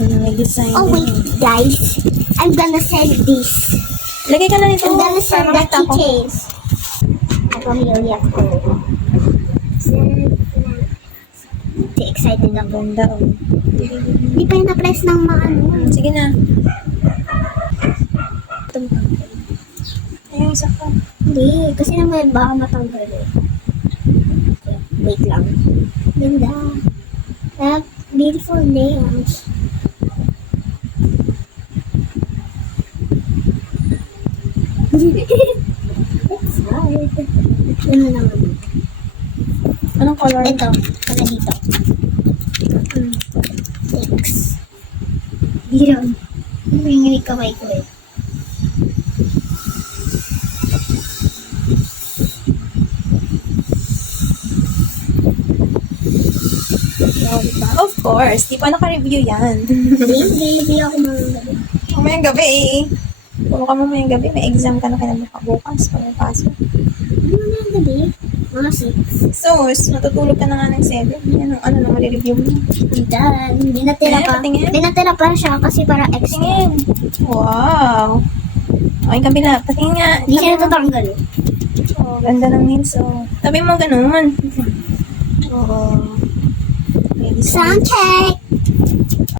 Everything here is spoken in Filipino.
Oh, wait, guys. I'm gonna sell this. Lagay ka na nito. I'm gonna sell the keychains. Napamili ako. Hindi excited ako. ganda, oh. Hindi pa yung na-press ng mga ano. Sige na. Ito. Ayun, isa pa. Hindi, kasi naman baka matanggal eh. Wait lang. Ganda. Uh, beautiful nails. It's hard. Ano naman? Anong color? Ito. Ano dito? Hmm. Six. Yan. Yung yung kamay ko eh. Of course. Di pa naka-review yan. Hindi, hindi ako mga gabi. Mamayang gabi eh. Puro ka mamayang gabi. May exam ka na kinabuka bukas. Pagpapasok. Ano na yung gabi? Mga six. Sus, matutulog ka na nga ng 7. Ano, ano na marireview mo? Dan, hindi natira Eh, pa. patingin. Hindi natira pa siya kasi para extra. Tingin. Wow. Ay, kabila. Patingin nga. Hindi siya natatanggal. Oh, ganda ng nails. Oh. Tabi mo ganun. Oo. Sound check!